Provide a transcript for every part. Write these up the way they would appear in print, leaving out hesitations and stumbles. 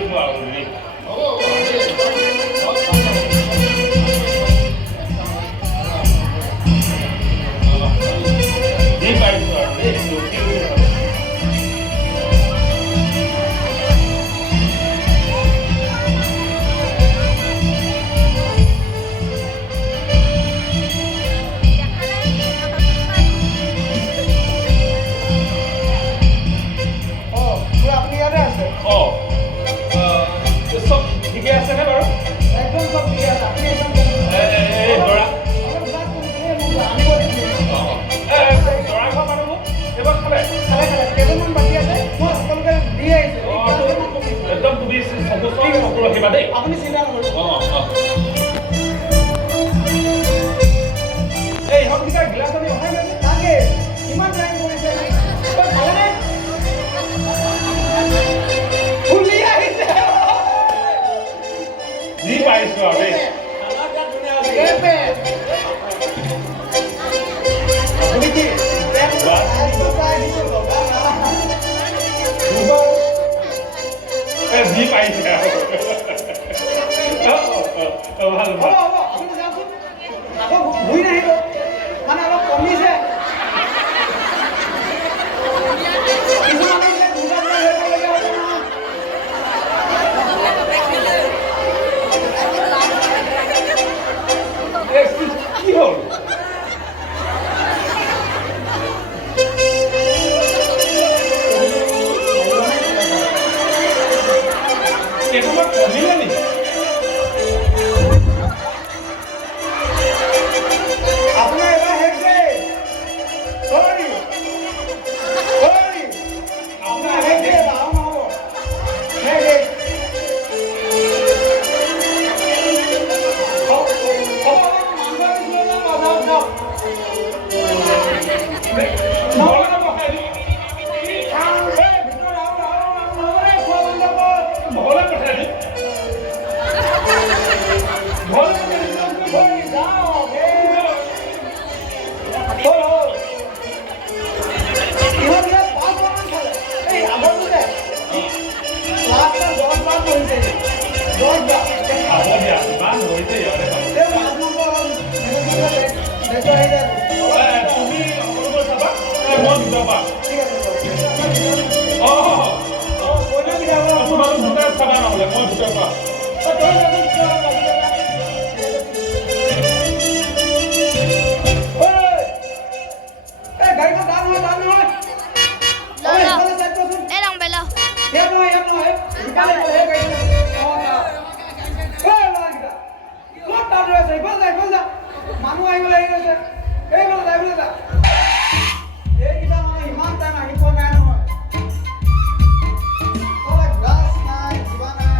পাৰিছো আৰু দেই যি পাৰিছো আৰু দেই চব ঠিকে আছেনে বাৰু একদম সব ঠিক আছে আপনি একদম দৰা দৰা ঘৰ মানুহবোৰ এইবাৰ খালে কেইজনমান বাকী আছে মই সকলোকে দি আহিছো একদম তুমি সকলো ৰাখিবা দেই আপুনি চিন্তা নকৰিব এই ইহঁতকেইটা গিলাচ আনি অহাই নাই তাকে কিমান টাইম কৰিছে খালেনে ফুলি আহিছে যি পাৰিছো আৰু দেই আপুনি কি যি পাৰিছে ভাল ভাল আপুনি যাওকচোন আকৌ ঘূৰি নাহিব মানে অলপ কমিছে কি হ'ল এইটো কমিলে নেকি আপোনাৰ এবাৰ শেষ দেই আপোনাৰ শেষ দেই আৰু নহ'ব শেষ দেই মানুহ আহিব লাগিছে এইফালে যাবলৈ যা এইকেইটা মানে ইমান টাইম আহি পোৱা নাই নহয় গ্লাছ নাই কিবা নাই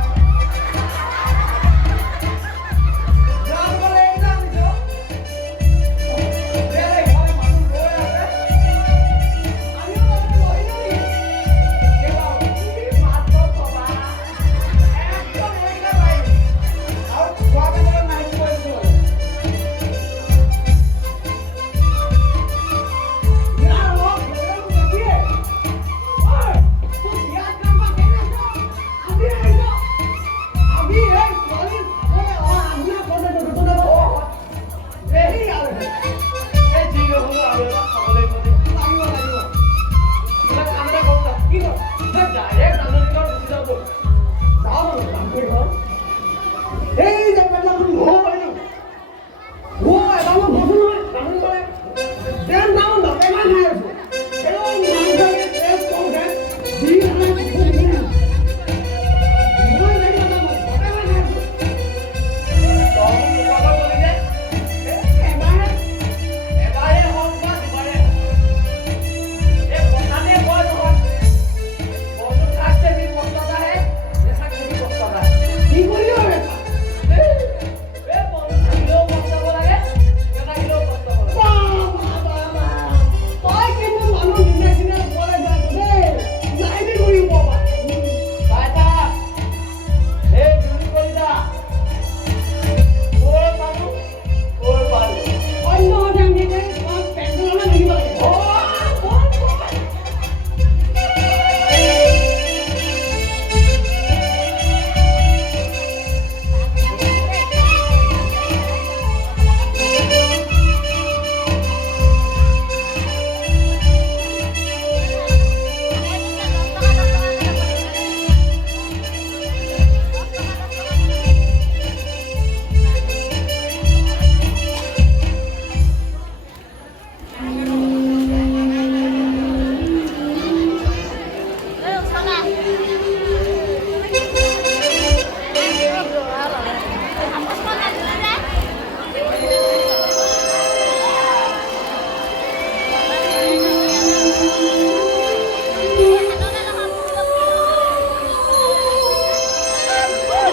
এইকেইটা আনিছ মানুহ ৰৈ আছে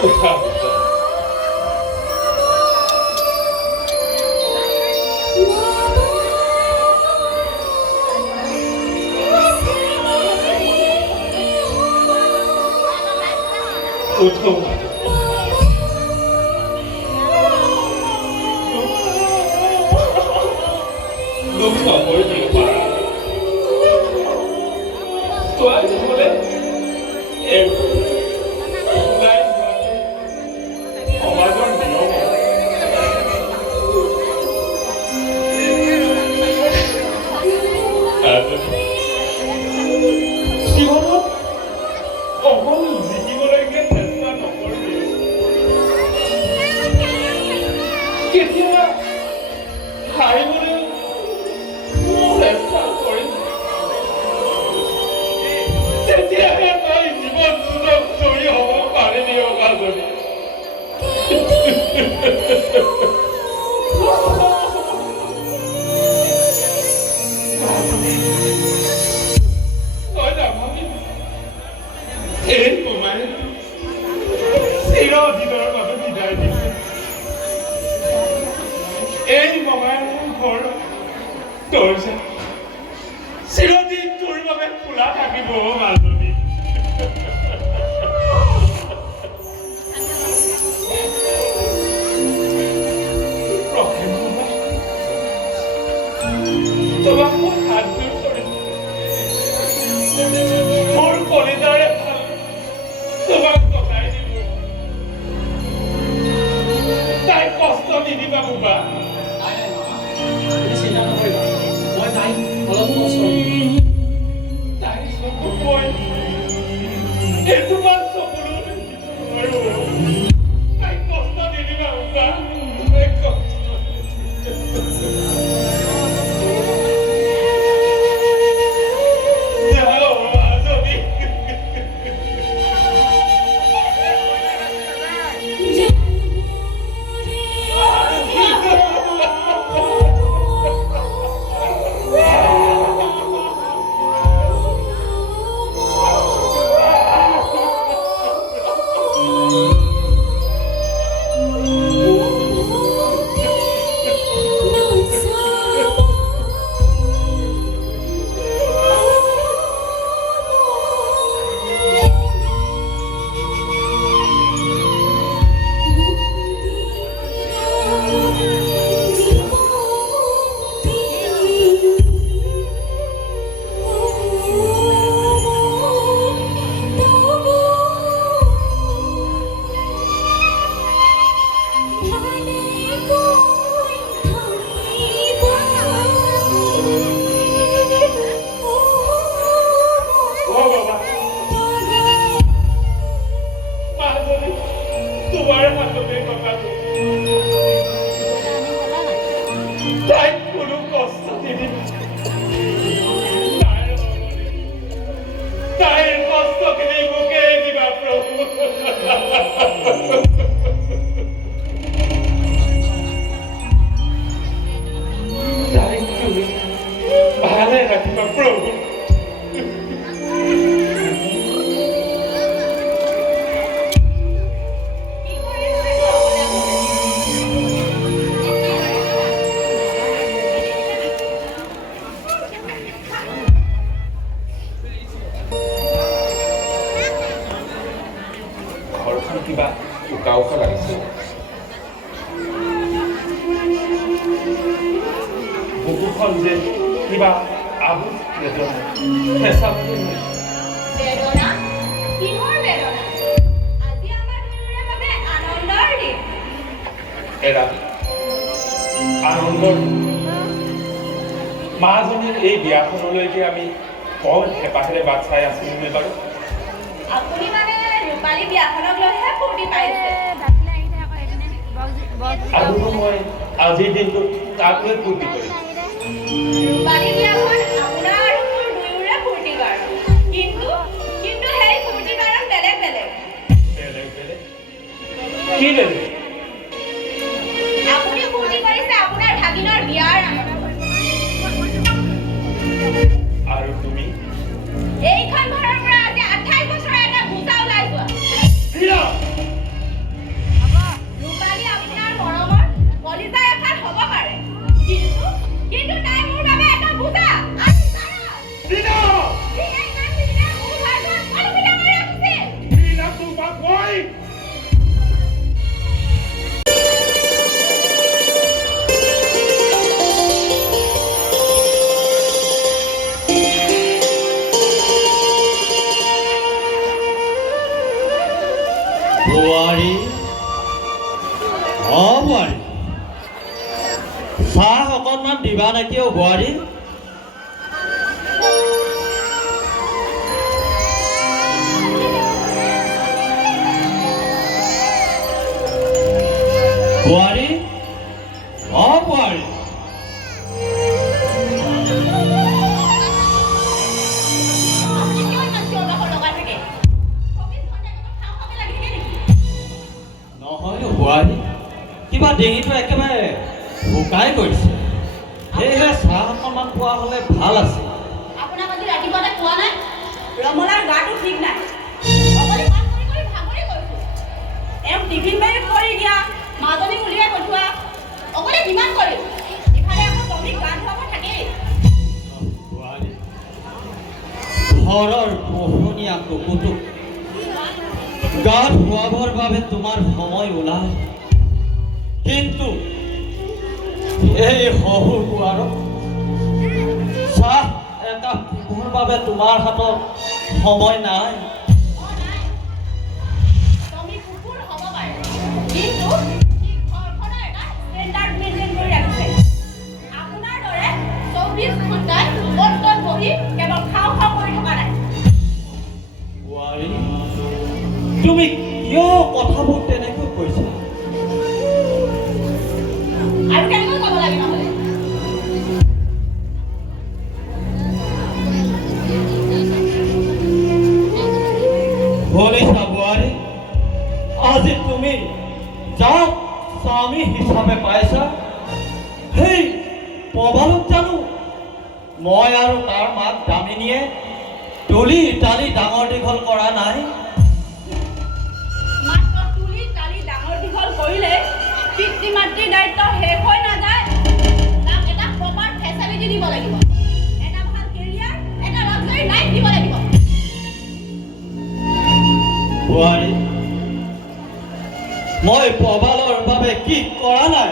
উঠা উঠো দুঃখ কৰে দিও মা তোৰ বলে সমাজৰ নিয়ম জীৱনত অকল জিকিবলৈকে চেষ্টা নকৰিবি কেতিয়াবা হাৰিবলৈ চেষ্টা কৰিম তেতিয়াহে তই জীৱনটোত জয়ী হ'ব পাৰিবি অকাজনী এই তোমায় চিৰদিনৰ বাবে বিদায় দিছে এই মমাই ঘৰ তোৰ চিৰদিন তোৰ বাবে খোলা থাকিব মাজনী তোমাক মই হাত জোৰ কৰিম মোৰ কলিজাৰে ভাল তোমাক কটাই দিব তাই কষ্ট নিদিবা বোবা চিন্তা নকৰিবা মই তাইক অলপ কষ্ট দিম তাই চকু মই এই তোমাৰ চকুলো তাই কষ্ট নিদিবা বোবা তাই কষ্ট কিবা উকা উকা লাগিছে বুকুখন যে কিবা আবুজ বেদনা পেশা বেদনা কিহৰ বেদনা আজি আমাৰ দুয়োৰে বাবে আনন্দৰ দিন এৰা আনন্দৰ মাজনীৰ এই বিয়াখনলৈকে আমি বৰ হেঁপাহেৰে বাট চাই আছিলোঁ নে বাৰু আপুনি মানে ৰূপালী বিয়াখনক লৈহে ফূৰ্তি পাইছে আৰু মই আজিৰ দিনটো তাক লৈ ফূৰ্তি কৰিম ৰূপালী বিয়াখন আপোনাৰ আৰু মোৰ দুয়োৰে ফূৰ্তি কাৰণ কিন্তু সেই ফূৰ্তি কাৰণ বেলেগ বেলেগ কি বেলেগ আপুনি ফূৰ্তি কৰিছে আপোনাৰ ভাগিনৰ বিয়াৰ আনন্দত আৰু তুমি এইখন ঘৰৰ পৰা আজি 28 বছৰৰ এটা বুজা ওলাই যোৱা বোৱাৰী বোৱাৰী চাহ অকণমান দিবা নেকি অ' বোৱাৰী বোৱাৰী বোৱাৰী আপুনি কিয় ইমান চিঞৰ বাখৰ লগাই থাকে? চৌবিশ ঘণ্টা কিবা খাওঁ খাওঁকে লাগি থাকে নেকি? নহয় অ' বোৱাৰী কিবা ডিঙিটো একেবাৰে শুকাই গৈছে সেয়েহে চাহ অকণমান পোৱা হ'লে ভাল আছিল আপোনাক আজি ৰাতিপুৱাতে কোৱা নাই ৰমলাৰ গাটো ঠিক নাই অকলে কাম কৰি কৰি ভাগৰি গৈছো এওঁ টিফিন বেগ কৰি দিয়া মাজনী উলিয়াই পঠোৱা অকলে কিমান কৰিম ইফালে আকৌ টমিক গা ধুৱাব থাকেই বোৱাৰী ঘৰৰ পোহনীয়া কুকুৰটোক গা ধুৱাবৰ বাবে তোমাৰ সময় ওলায় কিন্তু এই শহু বোৱাৰক চাহ একাপ দিবৰ বাবে তোমাৰ হাতত সময় নাই নাই টমি কুকুৰ হ'ব পাৰে কিন্তু সি ঘৰখনৰ এটা ষ্টেণ্ডাৰ্ড মেইনটেইন কৰি ৰাখিছে আপোনাৰ দৰে 24 ঘণ্টাই অত বহি কেৱল খাওঁ খাওঁ কৰি থকা নাই বোৱাৰী তুমি কিয় কথাবোৰ তেনেকৈ কৈছা আৰু কেনেকৈ ক'ব লাগে নহ'লে শুনিছা বোৱাৰী আজি তুমি যাক স্বামী হিচাপে পাইছা সেই প্ৰবালক জানো মই আৰু তাৰ মাক দামিনীয়ে তুলি তালি ডাঙৰ দীঘল কৰা নাই মাত্ৰ তুলি তালি ডাঙৰ দীঘল কৰিলে পিতৃ মাতৃৰ দায়িত্ব শেষ হৈ নাযায় তাক এটা প্ৰপাৰ ফেচিলিটি দিব লাগিব এটা ভাল কেৰিয়াৰ এটা লাক্সাৰী লাইফ দিব লাগিব বোৱাৰী মই প্ৰবালৰ বাবে কি কৰা নাই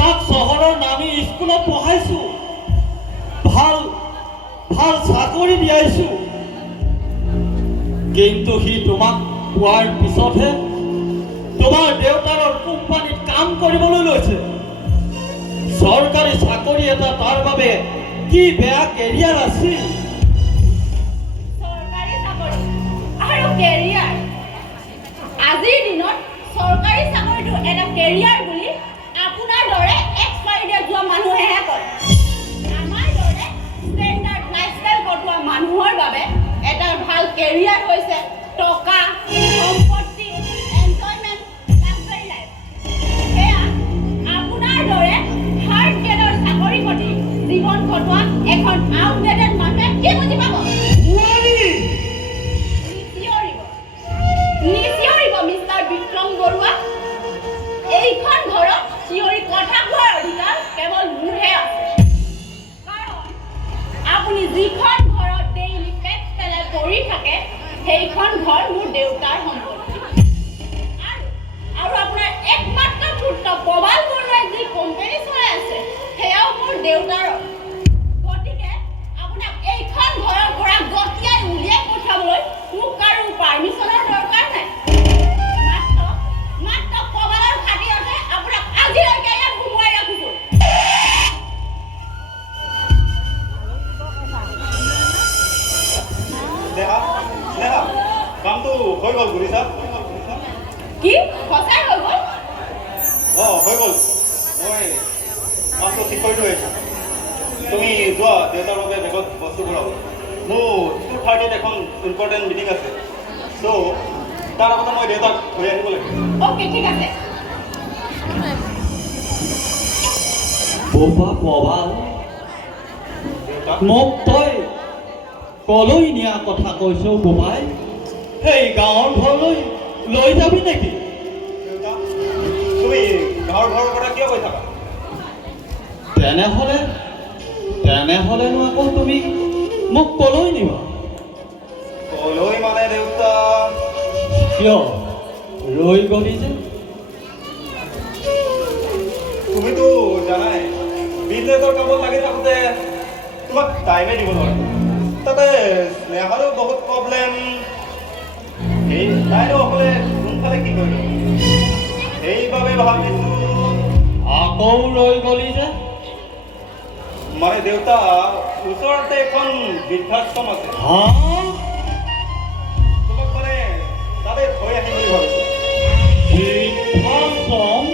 তাক চহৰৰ নামি স্কুলত পঢ়াইছো ভাল ভাল চাকৰি দিয়াইছো কিন্তু সি তোমাক পোৱাৰ পিছতহে তোমাৰ দেউতাৰৰ কোম্পানীত কাম কৰিবলৈ লৈছে চৰকাৰী চাকৰি এটা তাৰ বাবে কি বেয়া কেৰিয়াৰ আছিল চৰকাৰী চাকৰি আৰু কেৰিয়াৰ আজিৰ দিনত চৰকাৰী চাকৰিটো এটা কেৰিয়াৰ বুলি আপোনাৰ দৰে এক্সপায়াৰি ডেট যোৱা মানুহেহে কয় আমাৰ দৰে ষ্টেণ্ডাৰ্ড লাইফষ্টাইল কটোৱা মানুহৰ বাবে এটা ভাল কেৰিয়াৰ হৈছে টকা সম্পত্তি এনজয়মেণ্ট লাক্সাৰী লাইফ সেয়া আপোনাৰ দৰে থাৰ্ড গ্ৰেডৰ চাকৰি কৰি জীৱন কটোৱা এখন আউটডেটেড মানুহে কি বুজি পাব নিচিঞৰিব মিষ্টাৰ বিক্ৰম বৰুৱা এইখন ঘৰত চিঞৰি কথা কোৱাৰ অধিকাৰ কেৱল মোৰহে আছে কাৰণ আপুনি যিখন ঘৰত ডেইলি পেট পেলাই পৰি থাকে সেইখন ঘৰ মোৰ দেউতাৰ সম্পত্তি আৰু আপোনাৰ একমাত্ৰ পুত্ৰ প্ৰবাল বৰুৱাই যি কোম্পানী চলাই আছে সেয়াও মোৰ দেউতাৰ গতিকে আপোনাক এইখন ঘৰৰ পৰা গতিয়াই উলিয়াই পঠাবলৈ মোক কাৰো পাৰ্মিশ্যনৰ দৰকাৰ নাই মাত্ৰ প্ৰবালৰ খাতিৰতে আপোনাক আজিলৈকে ইয়াত সোমোৱাই ৰাখিছোঁ স্নেহা স্নেহা কামটো হৈ গ'ল বুজিছা কি সঁচাই হৈ গ'ল হৈ গ'ল মই কামটো ঠিক কৰি থৈ আহিছোঁ তুমি যোৱা দেউতাৰ বাবে বেগত বস্তু ভৰাব মোৰ 2:30 এখন ইম্পৰ্টেণ্ট মিটিং আছে চ' তাৰ আগতে মই দেউতাক থৈ আহিব লাগিব অ'কে ঠিক আছে বোপা প্ৰবাল দেউতা মোক তই কলৈ নিয়া কথা কৈছ বোপাই সেই গাঁৱৰ ঘৰলৈ লৈ যাবি নেকি দেউতা তুমি গাঁৱৰ ঘৰৰ কথা কিয় কৈ থাকা তেনেহ'লেনো আকৌ তুমি মোক কলৈ নিবা কলৈ মানে দেউতা কিয় ৰৈ গলি যে তুমিতো জানাই বিজনেছৰ কামত লাগি থাকোঁতে তোমাক টাইমে দিব নোৱাৰোঁ তাতে স্নেহাৰো বহুত প্ৰব্লেম তাইৰো অকলে ফালে কি কৰিলো সেইবাবে ভাবিছো আকৌ ৰৈ গলি যে মানে দেউতা ওচৰতে এখন বৃদ্ধাশ্ৰম আছে হা তোমাক মানে তাতে থৈ আহিম বুলি ভাবিছো বৃদ্ধাশ্ৰম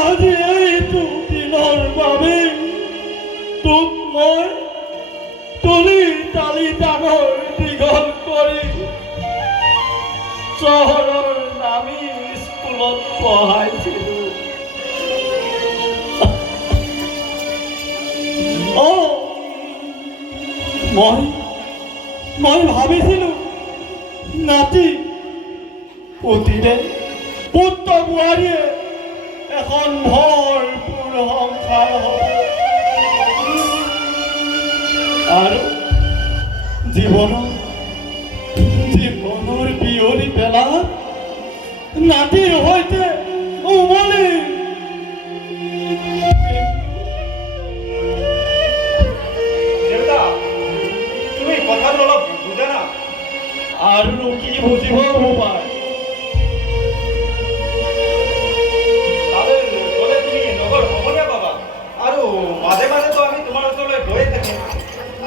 আজি এইটো দিনৰ বাবে তোক মই তুলি তালি ডাঙৰ দীঘল কৰি চহৰৰ নামী স্কুলত পঢ়াইছিলো মই ভাবিছিলো নাতি পুতিলে পুত্ৰ বোৱাৰীয়ে এখন ভৰপূৰ সংসাৰ হ'ব আৰু জীৱনৰ বিয়লি বেলাত নাতিৰ সৈতে উমলি দেউতা তুমি কথাটো অলপ বুজা না আৰু কি বুজিব পায় তালৈ গ'লে তুমি নগৰ হ'বনে পাবা আৰু মাজে মাজেতো আমি তোমাৰ ওচৰলৈ গৈয়ে থাকিম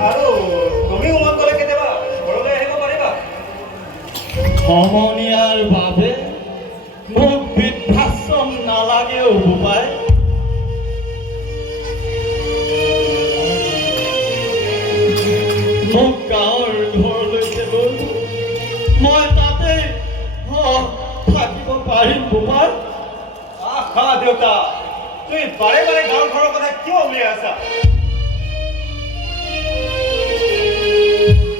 আৰু তুমিও মন গ'লে কেতিয়াবা ঘৰলৈ আহিব পাৰিবা সমনীয়াৰ বাবে মোক বৃদ্ধাশ্ৰম নালাগেও বোপাই মোক গাঁৱৰ ঘৰলৈকে লৈ মই তাতে থাকিব পাৰিম বোপাই আহা দেউতা তুমি বাৰে বাৰে গাঁৱৰ ঘৰৰ কথা কিয় উলিয়াই আছা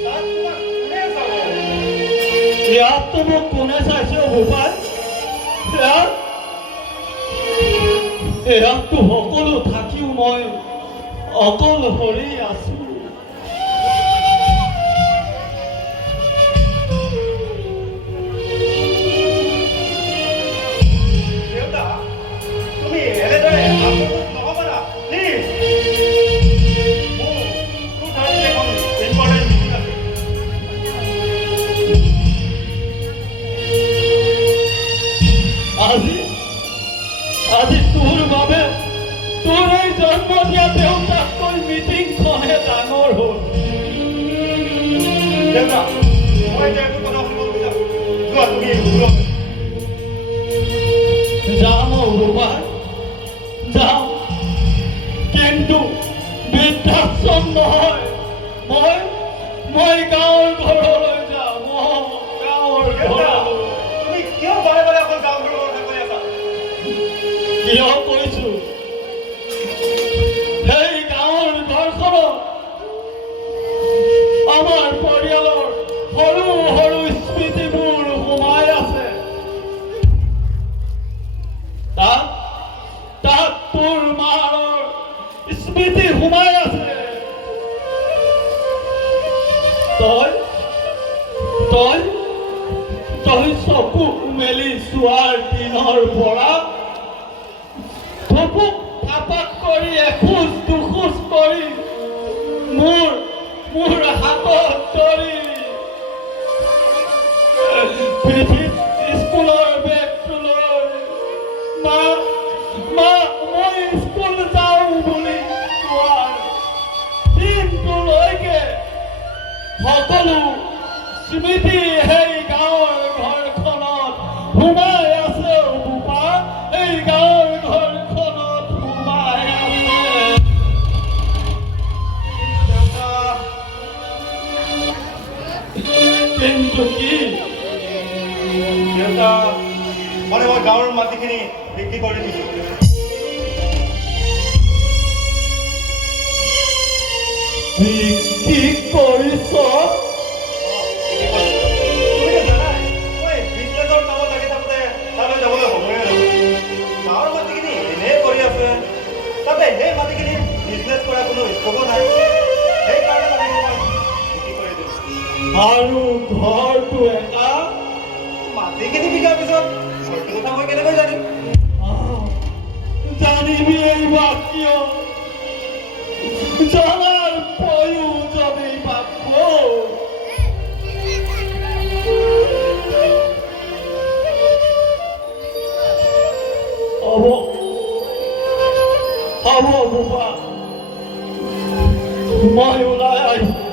তাত তোমাক কোনে চাব ইয়াততো মোক কোনে চাইছে বোপাই ইয়াততো সকলো থাকিও মই অকলশৰে আছো দেউতা তুমি এনেদৰে আক্ৰোশ নহ'বা না প্লিজ মোৰ ঠাইত এখন ইম্পৰ্টেণ্ট মিটিং আছে আজি তোৰ বাবে তোৰ এই জন্ম দিয়া দেউতাকৈ মিটিংখনে ডাঙৰ হ'ল দেউতা মই এতিয়া একো কথা শুনিব বিচাৰোঁ যোৱা তুমি ঘূৰক যাম বোপাই যাম কিন্তু বৃদ্ধাশ্ৰম নহয় মই গাঁৱৰ ঘৰলৈ যাম গাঁৱৰ ঘৰলৈ তুমি কিয় বাৰে বাৰে অকল গাঁও ঘৰৰ কথা কৈ আছা কিয় কৈছো সেই গাঁৱৰ ঘৰখনত আমাৰ পৰিয়ালৰ সৰু সৰু স্মৃতিবোৰ সোমাই আছে তাত তোৰ মাৰ স্মৃতি সোমাই আছে তই চকু মেলি চোৱাৰ দিনৰ পৰা থপুক থাপাক কৰি এখোজ দুখোজ কৰি মোৰ হাতত ধৰি পিঠিত স্কুলৰ বেগটো লৈ মা মই স্কুল যাওঁ বুলি কোৱাৰ দিনটোলৈকে সকলো স্মৃতি সেই গাঁৱৰ ঘৰখনত সোমাই আছে বোপা এই গাঁৱৰ ঘৰখনত সোমাই আছে কিন্তু কি দেউতা মানে মই গাঁৱৰ মাটিখিনি বিক্ৰী কৰি দিছোঁ বিক্ৰী কৰিছ আৰু ঘৰটো এটা মাটিখিনি বিকাৰ পিছত ঘৰটোৰ কথা মই কেনেকৈ জানিম? জানিবি এইবাৰ কিয় জানাৰ প্ৰয়োজনেই বাপ হ'ব বোপা মই ওলাই আহিছোঁ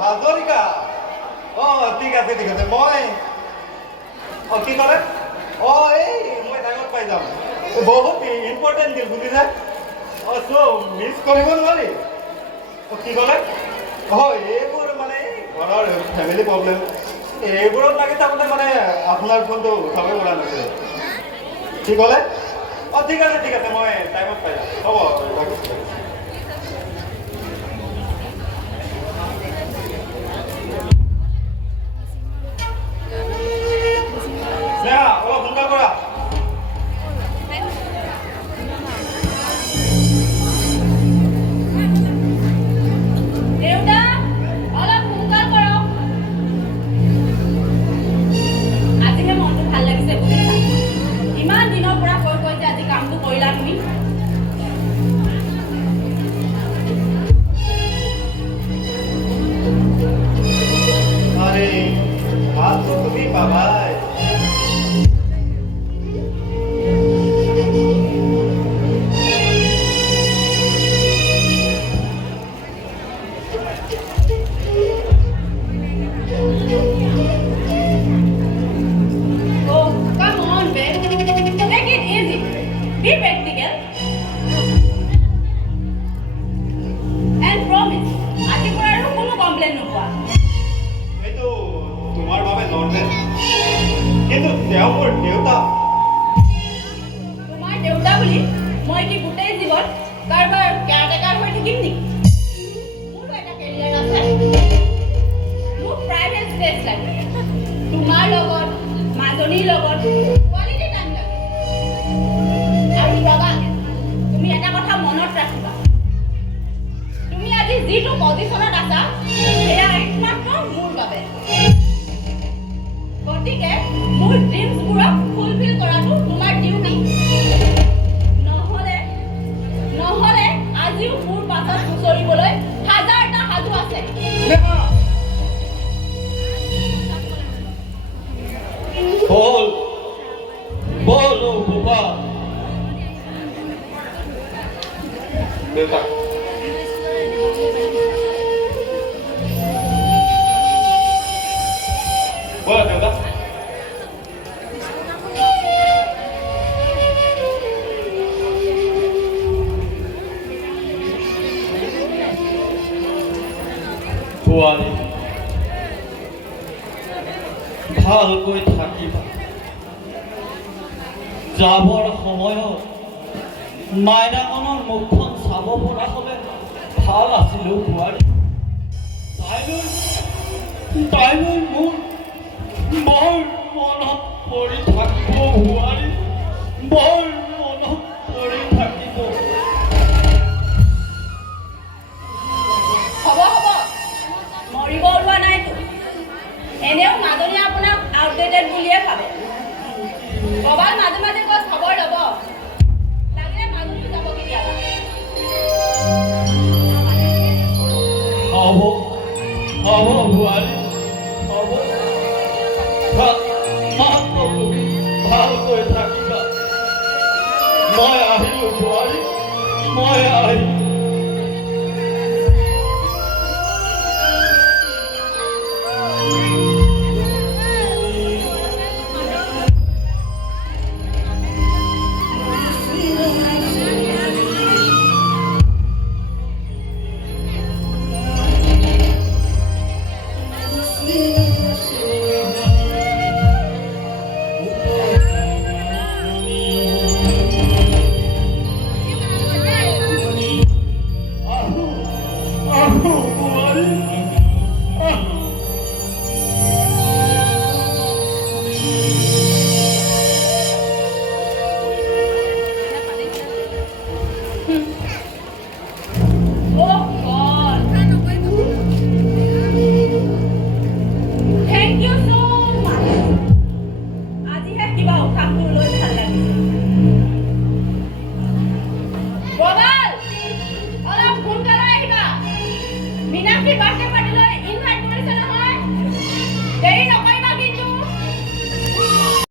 হাজৰিকা ঠিক আছে মই কি ক'লে এই মই টাইমত পাই যাম বহুত ইম্পৰ্টেণ্ট ডিল বুজিছে মিছ কৰিব নোৱাৰি কি ক'লে এইবোৰ মানে ঘৰৰ ফেমিলি প্ৰব্লেম এইবোৰত লাগি থাকোঁতে মানে আপোনাৰ ফোনটো উঠাবই পৰা নাছিলে কি ক'লে ঠিক আছে মই টাইমত পাই যাম হ'ব ৰাখিছোঁ অলপ সোনকাল কৰা দেউতা অলপ সোনকাল কৰক আজিহে মনটো ভাল লাগিছে বুজিছা ইমান দিনৰ পৰা কৈ যে আজি কামটো কৰিলা তুমি আৰে ভাল তো তুমি পাবাই Be practical and promise. আজি পৰা আৰু কোনো কমপ্লেইন নোপোৱা এইটো তোমাৰ বাবে নৰ্মেল কিন্তু তেওঁ মোৰ দেউতা তোমাৰ দেউতা বুলি মই কি গোটেই জীৱন কাৰোবাৰ কেয়াৰটেকাৰ হৈ থাকিম নেকি মোৰো এটা কেৰিয়াৰ আছে মোক প্ৰাইভেট স্পেচ লাগে তোমাৰ লগত মাজনীৰ লগত কোৱালিটি টাইম লাগে আৰু ৰবা তুমি এটা কথা মনত ৰাখিবা তুমি আজি যিটো পজিশ্যনত আছা সেয়া একমাত্ৰ মোৰ বাবে গতিকে মোৰ ড্ৰিমছবোৰক ফুলফিল কৰাটো তোমাৰ ডিউটি নহ'লে আজিও মোৰ পাছত খুচৰিবলৈ হাজাৰটা সাধু আছে বল বোপা দেউতা বলো দেউতা ছোৱালী ভালকৈ থাকিবা যাবৰ সময়ত মাইনাকণৰ মুখখন চাব পৰা হ'লে ভাল আছিল বোৱাৰী তাইলৈ মোৰ বৰ মনত পৰি থাকিব বোৱাৰী বৰ মনত পৰি থাকিব হ'ব মৰিব ওলোৱা নাইতো এনেও মাজনী আপোনাক আউটডেটেড বুলিয়ে ভাবে ক'ৰবাত মাজে মাজে কৈ খবৰ ল'ব লাগিলে মাজনী যাব কেতিয়াবা হ'ব বোৱাৰী হ'ব মাত্ৰ তুমি ভালকৈ থাকিবা মই আহিলোঁ বোৱাৰী মই আহিলোঁ